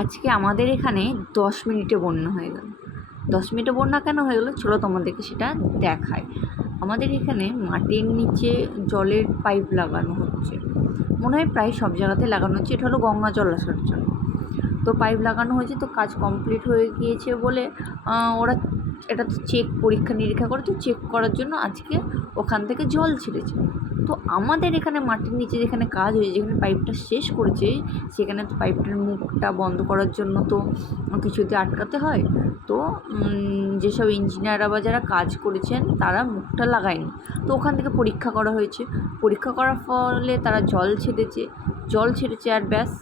আজকে আমাদের এখানে 10 মিনিটে বন্যা হয়ে গেল। 10 মিনিটে বন্যা কেন হয়ে গেলো চলো তোমাদেরকে সেটা দেখায়। আমাদের এখানে মাটির নিচে জলের পাইপ লাগানো হচ্ছে, মনে হয় প্রায় সব জায়গাতে লাগানো হচ্ছে। এটা হলো গঙ্গা জল আসার জন্য। তো পাইপ লাগানো হয়েছে, তো কাজ কমপ্লিট হয়ে গিয়েছে বলে ওরা এটা তো পরীক্ষা নিরীক্ষা করে, তো চেক করার জন্য আজকে ওখান থেকে জল ছেড়েছে। তো আমাদের এখানে মাটির নিচে যেখানে কাজ হয়েছে, যেখানে পাইপটা শেষ করেছে, সেখানে তো পাইপটার মুখটা বন্ধ করার জন্য তো কিছুতে আটকাতে হয়। তো যেসব ইঞ্জিনিয়াররা বা যারা কাজ করেছেন তারা মুখটা লাগায়নি, তো ওখান থেকে পরীক্ষা করা হয়েছে। পরীক্ষা করার ফলে তারা জল ছেড়েছে আর ব্যাস।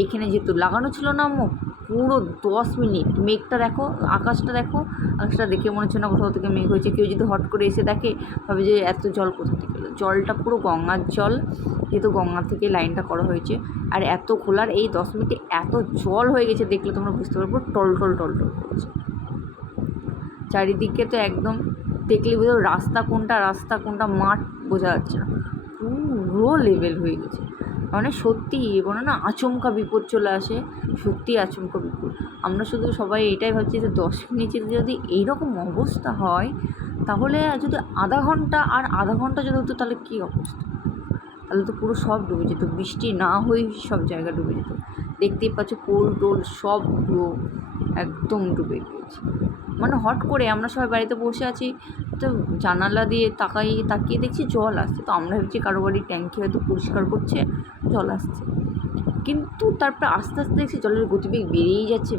এইখানে যেহেতু লাগানো ছিল না মুখ, পুরো 10 মিনিট মেঘটা দেখো, আকাশটা দেখো, আকাশটা দেখে মনে হচ্ছে না কোথাও থেকে মেঘ হয়েছে। কেউ যদি হট করে এসে দেখে ভাবে যে এত জল কোথা থেকে এলো। জলটা পুরো গঙ্গার জল, যেহেতু গঙ্গা থেকে লাইনটা করা হয়েছে। আর এত খোলার এই 10 মিনিটে এত জল হয়ে গেছে, দেখলে তোমরা বুঝতে পারবো, টল টল টল টল করছে চারিদিকে। তো একদম দেখলে বুঝো রাস্তা কোনটা মাঠ বোঝা যাচ্ছে না, পুরো লেভেল হয়ে গেছে। মানে সত্যি বলো না, আচমকা বিপদ চলে আসে, সত্যি আচমকা বিপদ। আমরা শুধু সবাই এটাই ভাবছি যে 10 মিনিটের যদি এইরকম অবস্থা হয়, তাহলে যদি আধা ঘন্টা যদি হতো তাহলে কী অবস্থা, তাহলে তো পুরো সব ডুবে যেত। বৃষ্টি না হয়ে সব জায়গা ডুবে যেত। দেখতেই পাচ্ছ পোল টোল সব পুরো একদম ডুবে গিয়েছে। মানে হট করে আমরা সবাই বাড়িতে বসে আছি, তো জানালা দিয়ে তাকিয়ে দেখছি জল আসছে। তো আমরা ভেবেছি কারো বাড়ির ট্যাঙ্কি হয়তো পরিষ্কার করছে, জল আসছে। কিন্তু তারপরে আস্তে আস্তে দেখছি জলের গতিবেগ বেড়েই যাচ্ছে।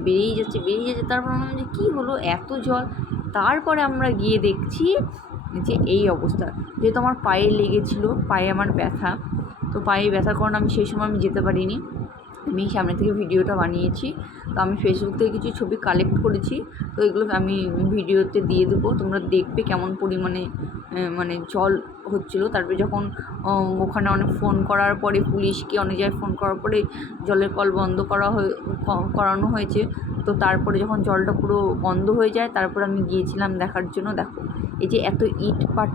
তারপর আমরা যে কী হলো এত জল। তারপরে আমরা গিয়ে দেখছি যে এই অবস্থা। যেহেতু আমার পায়ে লেগেছিলো, পায়ে আমার ব্যথা, তো পায়ে ব্যথার কারণে আমি সেই সময় যেতে পারিনি। আমি সামনে থেকে ভিডিওটা বানিয়েছি। তো আমি ফেসবুক থেকে কিছু ছবি কালেক্ট করেছি, তো এগুলো আমি ভিডিওতে দিয়ে দেবো, তোমরা দেখবে কেমন পরিমাণে মানে জল হচ্ছিলো। তারপরে যখন ওখানে অনেক ফোন করার পরে, পুলিশকে অনেক জায়গায় ফোন করার পরে জলের কল বন্ধ করানো হয়েছে। তো তারপরে যখন জলটা পুরো বন্ধ হয়ে যায়, তারপর আমি গিয়েছিলাম দেখার জন্য। দেখো এই যে এত ইটকাট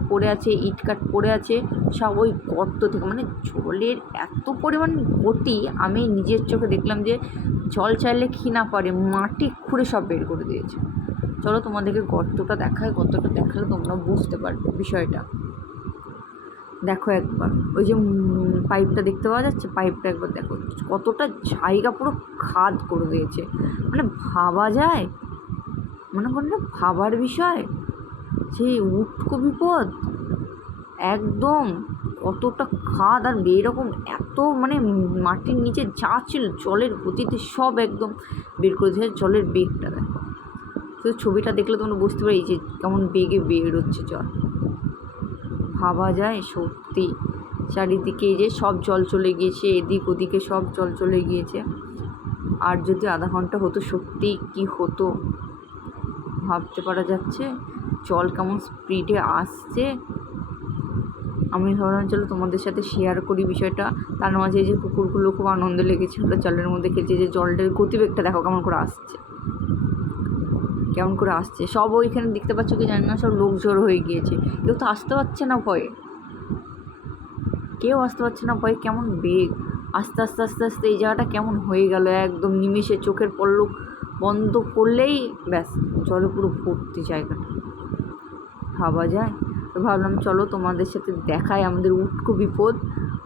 পড়ে আছে সব ওই গর্ত থেকে, মানে জলের এত পরিমাণ গতি। আমি নিজের চোখে দেখলাম যে জল চাইলে কি না পারে, মাটি খুঁড়ে সব বের করে দিয়েছে। চলো তোমাদেরকে গর্তটা দেখালে তোমরা বুঝতে পারবে বিষয়টা। দেখো একবার ওই যে পাইপটা দেখতে পাওয়া যাচ্ছে, পাইপটা একবার দেখো কতটা জায়গা পুরো খাদ করে দিয়েছে। মানে ভাবা যায়, মনে করেন না ভাবার বিষয়, সেই উটকো বিপদ একদম। কতটা খাদ, আর এরকম এত মানে মাটির নিচে যা ছিল জলের গতিতে সব একদম বের করে দিয়েছে। জলের বেগটা দেখো, তো ছবিটা দেখলে তোমরা বুঝতে পারি যে কেমন বেগে বেরোচ্ছে জল। ভাবা যায় সত্যি। চারিদিকে এই যে সব জল চলে গিয়েছে, এদিক ওদিকে সব জল চলে গিয়েছে। আর যদি আধা ঘন্টা হতো, সত্যি কি হতো ভাবতে পারা যাচ্ছে। জল কেমন স্পিডে আসছে। আমি ভাবলাম চলো তোমাদের সাথে শেয়ার করি বিষয়টা। তার মাঝে যে কুকুরগুলো খুব আনন্দ লেগেছে, ওরা জলের মধ্যে খেলছে। যে জলটার গতিবেগটা দেখো কেমন করে আসছে। সব ওইখানে দেখতে পাচ্ছ কি জানি না, সব লোক জড়ো হয়ে গিয়েছে। কেউ তো আসতে পারছে না ভয়ে, কেমন বেগ। আস্তে আস্তে এই জায়গাটা কেমন হয়ে গেল একদম নিমেষে। চোখের পলক বন্ধ করলেই ব্যাস জলে পুরো ভর্তি জায়গাটা। ভাবা যায়। তো ভাবলাম চলো তোমাদের সাথে দেখাই আমাদের উটকো বিপদ।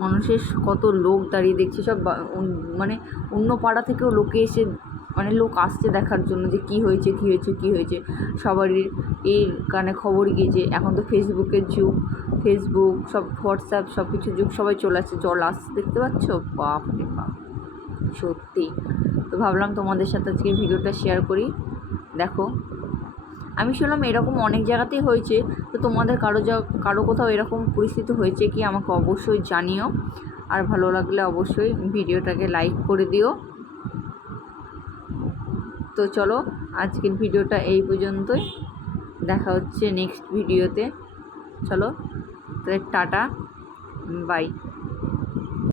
মানুষের কত লোক দাঁড়িয়ে দেখছে, সব মানে অন্য পাড়া থেকেও লোক আসছে দেখার জন্য যে কী হয়েছে। সবারই এর কানে খবর গিয়েছে। এখন তো ফেসবুকের যুগ, ফেসবুক সব হোয়াটসঅ্যাপ সব কিছু যুগ, সবাই চলে আসছে, জল আসছে দেখতে পাচ্ছ। বাপ রে বাপ সত্যি। তো ভাবলাম তোমাদের সাথে আজকে ভিডিওটা শেয়ার করি। দেখো আমি শুনলাম এরকম অনেক জায়গাতেই হয়েছে। তো তোমাদের কারো কোথাও এরকম পরিস্থিতি হয়েছে কি আমাকে অবশ্যই জানিও। আর ভালো লাগলে অবশ্যই ভিডিওটাকে লাইক করে দিও। তো চলো আজকের ভিডিওটা এই পর্যন্তই, দেখা হচ্ছে নেক্সট ভিডিওতে। চলো তাহলে টাটা, বাই।